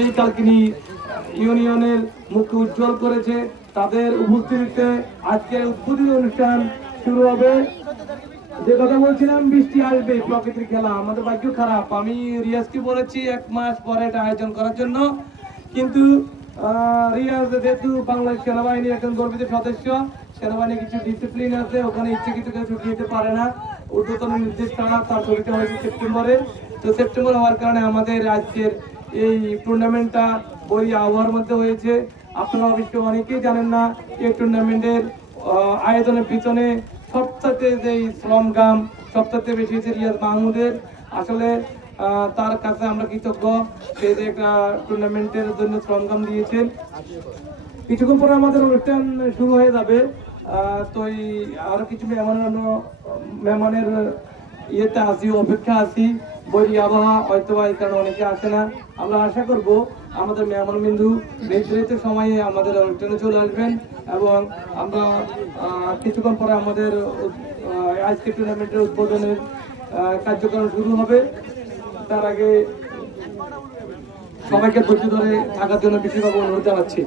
এই কালকিনি ইউনিয়নের মুখ উজ্জ্বল করেছে। তাদের উপস্থিতিতে আজকের উদ্বোধনী অনুষ্ঠান শুরু হবে। যে কথা বলছিলাম, বৃষ্টি আসবে, প্রকৃতির খেলা। আমাদের ভাগ্য খারাপ। আমি রিয়াজকে বলেছি 1 মাস পরে এটা আয়োজন করার জন্য, কিন্তু রিয়াজ যেহেতু বাংলাদেশ সেনাবাহিনীর একজন গর্বিত সদস্য, সেনাবাহিনীর কিছু ডিসিপ্লিন আছে, ওখানে ইচ্ছাকৃত কেউ ছুটি নিতে পারে না। ঊর্ধ্বতন নির্দেশ ছাড়া তার ছুটিটা হয়েছে সেপ্টেম্বরে। তো সেপ্টেম্বর হওয়ার কারণে আমাদের আজকের এই টুর্নামেন্টটা বই আবহাওয়ার মধ্যে হয়েছে। আপনারা অবশ্যই অনেকেই জানেন না, এই টুর্নামেন্টের আয়োজনের পিছনে সবচেয়ে যে শ্রমগাম সবচেয়ে বেশি হয়েছে রিয়াজ মাহমুদের। আসলে তার কাছে আমরা কৃতজ্ঞ, সে যে একটা টুর্নামেন্টের জন্য শ্রমগাম দিয়েছেন। কিছুক্ষণ পরে আমাদের অনুষ্ঠান শুরু হয়ে যাবে। তো আরো কিছু মেহমানের ইয়েতে আসি, অপেক্ষা আছি। বৈরী আবহাওয়া হয়তো এই কারণে অনেকে আসে না। আমরা আশা করব আমাদের মেহমান বিন্দু নির্ধারিত সময়ে আমাদের অনুষ্ঠানে চলে আসবেন, এবং আমরা কিছুক্ষণ পরে আমাদের আজকের টুর্নামেন্টের উদ্বোধনের কার্যক্রম শুরু হবে। তার আগে সবাইকে ধৈর্য ধরে থাকার জন্য বিশেষভাবে অনুরোধ জানাচ্ছি।